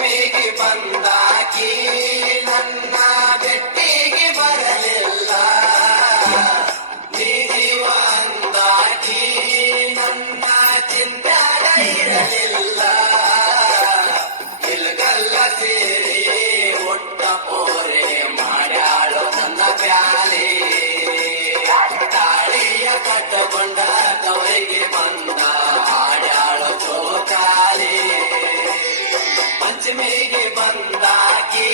ಪಂಚಮಿಗೆ ಬಂದಾಕಿ ನನ್ನ ಬೆಟ್ಟಿಗೆ ಬರಲಿಲ್ಲ. ನೀ ಜೀವ ಅಂದಾಕಿ ನನ್ನ ಚಿಂತ್ಯಾಗ ಇರಲಿಲ್ಲ. ಇಲ್ಗಲ್ಲ ಸೇರಿ ಒಟ್ಟ ಪೋರೆ ಮಾಡ್ಯಾಳು ನನ್ನ ಪ್ಯಾಲೆ. ತಾಳಿಯ ಕಟ್ಟಕೊಂಡ ಕವರಿಗೆ ಬಂದ ಆಡ್ಯಾಳು ಚೋಕಾಲಿ. ಪಂಚಮಿಗೆ ಬಂದಾಕಿ